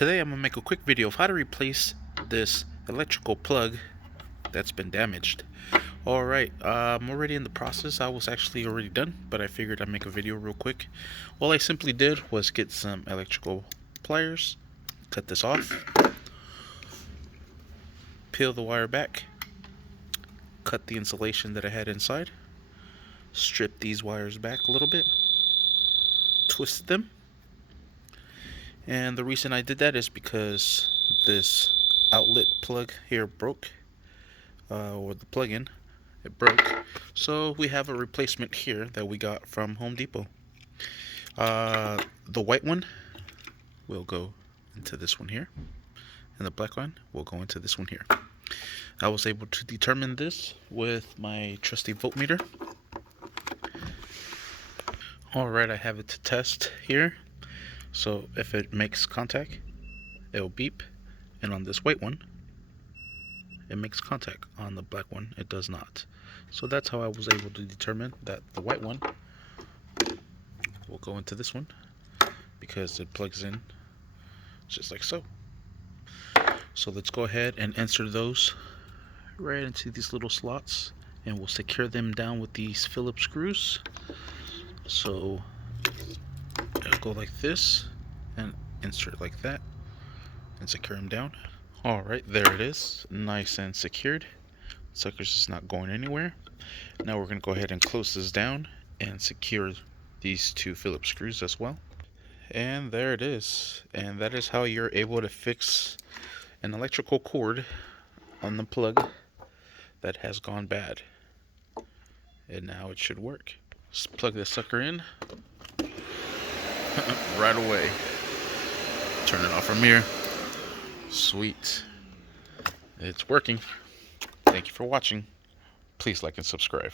Today I'm going to make a quick video of how to replace this electrical plug that's been damaged. Alright, I'm already in the process. I was actually already done, but I figured I'd make a video real quick. All I simply did was get some electrical pliers, cut this off, peel the wire back, cut the insulation that I had inside, strip these wires back a little bit, twist them. And the reason I did that is because this outlet plug here broke, or the plug-in, it broke. So we have a replacement here that we got from Home Depot. The white one will go into this one here, and the black one will go into this one here. I was able to determine this with my trusty voltmeter. Alright, I have it to test here. So if it makes contact, it will beep, and on this white one, it makes contact. On the black one, it does not. So that's how I was able to determine that the white one will go into this one, because it plugs in just like so. So let's go ahead and insert those right into these little slots, and we'll secure them down with these Phillips screws. So it'll go like this and insert like that and secure them down. Alright, there it is, nice and secured. Sucker's just not going anywhere. Now we're going to go ahead and close this down and secure these two Phillips screws as well. And there it is. And that is how you're able to fix an electrical cord on the plug that has gone bad. And now it should work. Just plug this sucker in right away. Turn it off from here. Sweet. It's working. Thank you for watching. Please like and subscribe.